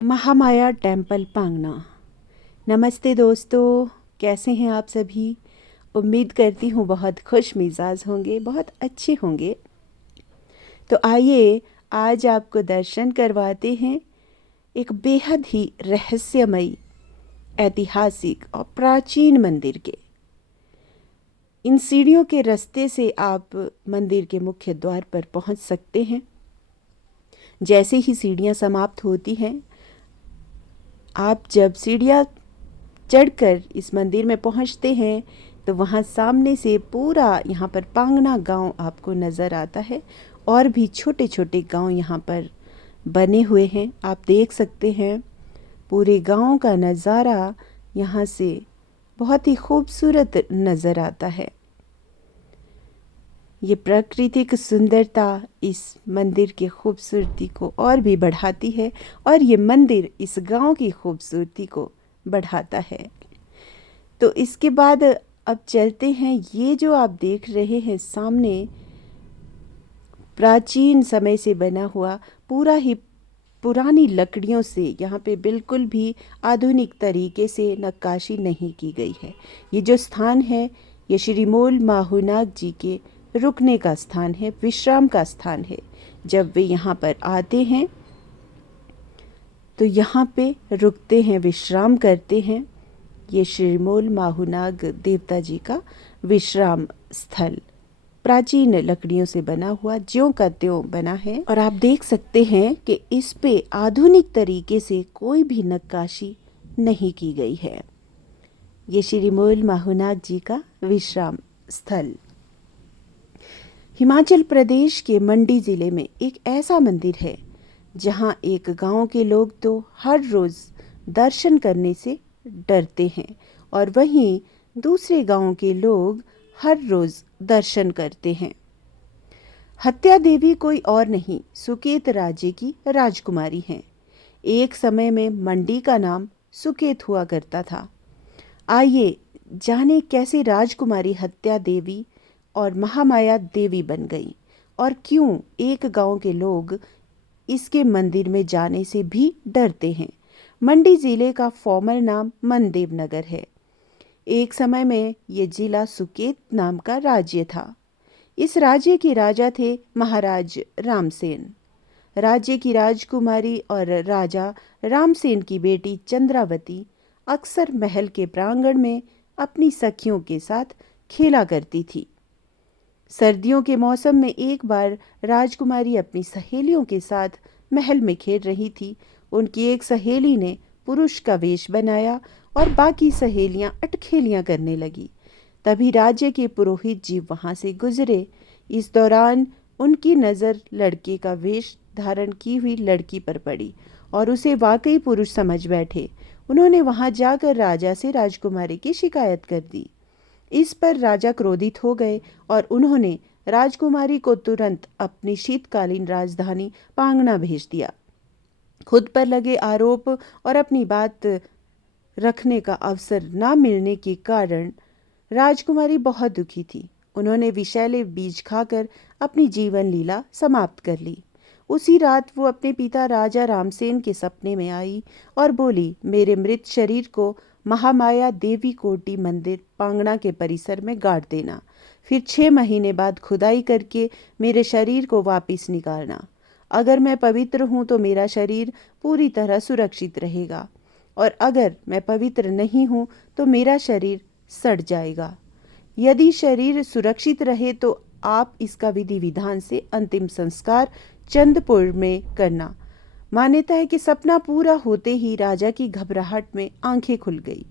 Mahamaya temple पांगना। नमस्ते दोस्तों, कैसे हैं आप सभी। उम्मीद करती हूँ बहुत खुश मिजाज होंगे, बहुत अच्छे होंगे। तो आइए आज आपको दर्शन करवाते हैं एक बेहद ही रहस्यमयी, ऐतिहासिक और प्राचीन मंदिर के। इन सीढ़ियों के रास्ते से आप मंदिर के मुख्य द्वार पर पहुंच सकते हैं। जैसे ही सीढ़ियां समाप्त होती हैं, आप जब सीढ़ियां चढ़कर इस मंदिर में पहुंचते हैं तो वहां सामने से पूरा यहाँ पर पांगना गांव आपको नज़र आता है। और भी छोटे छोटे गांव यहाँ पर बने हुए हैं, आप देख सकते हैं। पूरे गांव का नज़ारा यहाँ से बहुत ही खूबसूरत नज़र आता है। ये प्राकृतिक सुंदरता इस मंदिर की खूबसूरती को और भी बढ़ाती है और ये मंदिर इस गांव की खूबसूरती को बढ़ाता है। तो इसके बाद अब चलते हैं। ये जो आप देख रहे हैं सामने, प्राचीन समय से बना हुआ, पूरा ही पुरानी लकड़ियों से, यहाँ पे बिल्कुल भी आधुनिक तरीके से नक्काशी नहीं की गई है। ये जो स्थान है, ये श्री मोल माहुनाग जी के रुकने का स्थान है, विश्राम का स्थान है। जब वे यहाँ पर आते हैं तो यहाँ पे रुकते हैं, विश्राम करते हैं। ये श्रीमोल माहुनाग देवता जी का विश्राम स्थल प्राचीन लकड़ियों से बना हुआ, ज्यों का त्यों बना है। और आप देख सकते हैं कि इस पे आधुनिक तरीके से कोई भी नक्काशी नहीं की गई है। ये श्रीमोल माहुनाग जी का विश्राम स्थल हिमाचल प्रदेश के मंडी ज़िले में एक ऐसा मंदिर है जहां एक गांव के लोग तो हर रोज़ दर्शन करने से डरते हैं और वहीं दूसरे गांव के लोग हर रोज़ दर्शन करते हैं। हत्या देवी कोई और नहीं, सुकेत राज्य की राजकुमारी हैं। एक समय में मंडी का नाम सुकेत हुआ करता था। आइए जाने कैसे राजकुमारी हत्या देवी और महामाया देवी बन गई और क्यों एक गांव के लोग इसके मंदिर में जाने से भी डरते हैं। मंडी ज़िले का फॉर्मल नाम मनदेव नगर है। एक समय में ये जिला सुकेत नाम का राज्य था। इस राज्य के राजा थे महाराज रामसेन। राज्य की राजकुमारी और राजा रामसेन की बेटी चंद्रावती अक्सर महल के प्रांगण में अपनी सखियों के साथ खेला करती थी। सर्दियों के मौसम में एक बार राजकुमारी अपनी सहेलियों के साथ महल में खेल रही थी। उनकी एक सहेली ने पुरुष का वेश बनाया और बाकी सहेलियां अटखेलियां करने लगी। तभी राज्य के पुरोहित जी वहां से गुजरे। इस दौरान उनकी नज़र लड़के का वेश धारण की हुई लड़की पर पड़ी और उसे वाकई पुरुष समझ बैठे। उन्होंने वहां जाकर राजा से राजकुमारी की शिकायत कर दी। इस पर राजा क्रोधित हो गए और उन्होंने राजकुमारी को तुरंत अपनी शीतकालीन राजधानी पांगना भेज दिया। खुद पर लगे आरोप और अपनी बात रखने का अवसर न मिलने के कारण राजकुमारी बहुत दुखी थी। उन्होंने विषैले बीज खाकर अपनी जीवन लीला समाप्त कर ली। उसी रात वो अपने पिता राजा रामसेन के सपने में आई और बोली, मेरे मृत शरीर को महामाया देवी कोटी मंदिर पांगना के परिसर में गाड़ देना। फिर 6 महीने बाद खुदाई करके मेरे शरीर को वापस निकालना। अगर मैं पवित्र हूँ तो मेरा शरीर पूरी तरह सुरक्षित रहेगा और अगर मैं पवित्र नहीं हूँ तो मेरा शरीर सड़ जाएगा। यदि शरीर सुरक्षित रहे तो आप इसका विधि विधान से अंतिम संस्कार चंदपुर में करना। मान्यता है कि सपना पूरा होते ही राजा की घबराहट में आंखें खुल गई।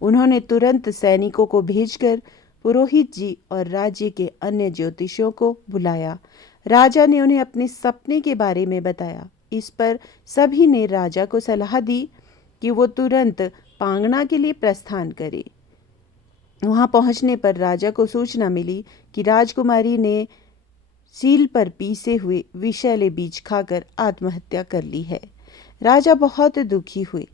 उन्होंने तुरंत सैनिकों को भेजकर पुरोहित जी और राज्य के अन्य ज्योतिषियों को बुलाया। राजा ने उन्हें अपने सपने के बारे में बताया। इस पर सभी ने राजा को सलाह दी कि वो तुरंत पांगना के लिए प्रस्थान करे। वहां पहुंचने पर राजा को सूचना मिली कि राजकुमारी ने सील पर पीसे हुए विषैले बीज खाकर आत्महत्या कर ली है। राजा बहुत दुखी हुए,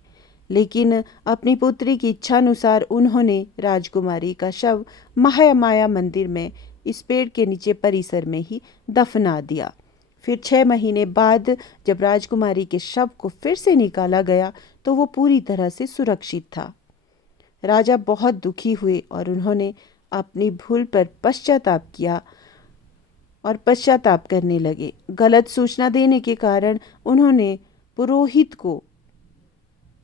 लेकिन अपनी पुत्री की इच्छानुसार उन्होंने राजकुमारी का शव महामाया मंदिर में इस पेड़ के नीचे परिसर में ही दफना दिया। फिर 6 महीने बाद जब राजकुमारी के शव को फिर से निकाला गया तो वो पूरी तरह से सुरक्षित था। राजा बहुत दुखी हुए और उन्होंने अपनी भूल पर पश्चाताप किया और पश्चाताप करने लगे। गलत सूचना देने के कारण उन्होंने पुरोहित को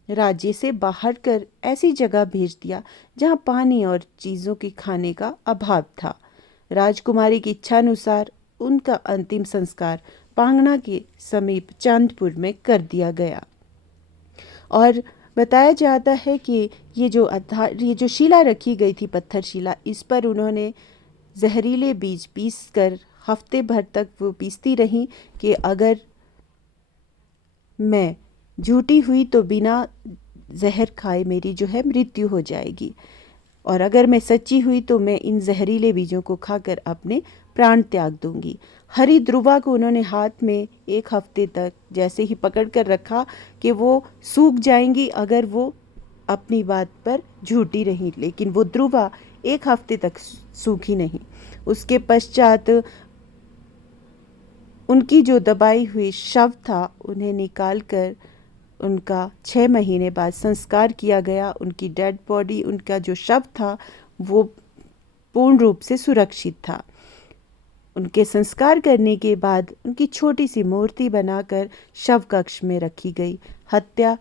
राज्य से बाहर कर ऐसी जगह भेज दिया जहां पानी और चीज़ों के खाने का अभाव था। राजकुमारी की इच्छानुसार उनका अंतिम संस्कार पांगना के समीप चांदपुर में कर दिया गया। और बताया जाता है कि ये जो शिला रखी गई थी, पत्थर शिला, इस पर उन्होंने जहरीले बीज पीस कर हफ्ते भर तक वो पीसती रहीं कि अगर मैं झूठी हुई तो बिना जहर खाए मेरी जो है मृत्यु हो जाएगी, और अगर मैं सच्ची हुई तो मैं इन जहरीले बीजों को खाकर अपने प्राण त्याग दूंगी। हरी ध्रुवा को उन्होंने हाथ में 1 हफ्ते तक जैसे ही पकड़ कर रखा कि वो सूख जाएंगी अगर वो अपनी बात पर झूठी रही, लेकिन वो ध्रुवा 1 हफ्ते तक सूखी नहीं। उसके पश्चात उनकी जो दबाई हुई शव था उन्हें निकाल कर उनका 6 महीने बाद संस्कार किया गया। उनकी डेड बॉडी, उनका जो शव था वो पूर्ण रूप से सुरक्षित था। उनके संस्कार करने के बाद उनकी छोटी सी मूर्ति बनाकर शव कक्ष में रखी गई। हत्या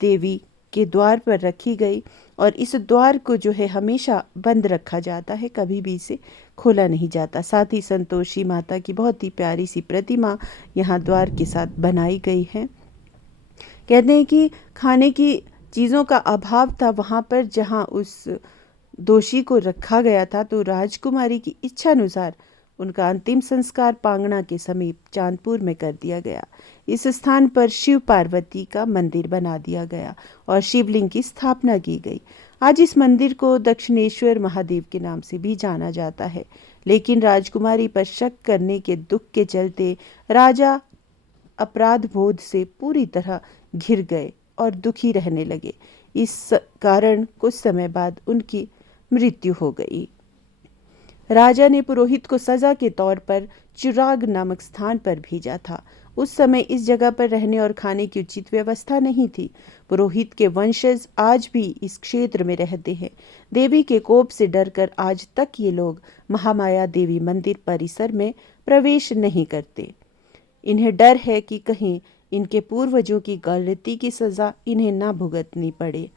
देवी के द्वार पर रखी गई और इस द्वार को जो है हमेशा बंद रखा जाता है, कभी भी इसे खोला नहीं जाता। साथ ही संतोषी माता की बहुत ही प्यारी सी प्रतिमा यहाँ द्वार के साथ बनाई गई है। कहते हैं कि खाने की चीज़ों का अभाव था वहाँ पर जहाँ उस दोषी को रखा गया था, तो राजकुमारी की इच्छा अनुसार उनका अंतिम संस्कार पांगना के समीप चांदपुर में कर दिया गया। इस स्थान पर शिव पार्वती का मंदिर बना दिया गया और शिवलिंग की स्थापना की गई। आज इस मंदिर को दक्षिणेश्वर महादेव के नाम से भी जाना जाता है, लेकिन राजकुमारी पर शक करने के दुख के चलते राजा अपराध बोध से पूरी तरह घिर गए और दुखी रहने लगे। इस कारण कुछ समय बाद उनकी मृत्यु हो गई। राजा ने पुरोहित को सजा के तौर पर चिराग नामक स्थान पर भेजा था। उस समय इस जगह पर रहने और खाने की उचित व्यवस्था नहीं थी। पुरोहित के वंशज आज भी इस क्षेत्र में रहते हैं। देवी के कोप से डरकर आज तक ये लोग महामाया देवी मंदिर परिसर में प्रवेश नहीं करते। इन्हें डर है कि कहीं इनके पूर्वजों की गलती की सजा इन्हें ना भुगतनी पड़े।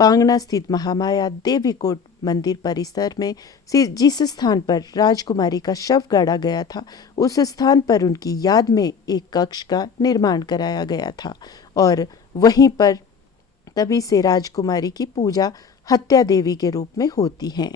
पांगना स्थित महामाया देवी कोट मंदिर परिसर में जिस स्थान पर राजकुमारी का शव गाड़ा गया था, उस स्थान पर उनकी याद में एक कक्ष का निर्माण कराया गया था और वहीं पर तभी से राजकुमारी की पूजा हत्या देवी के रूप में होती है।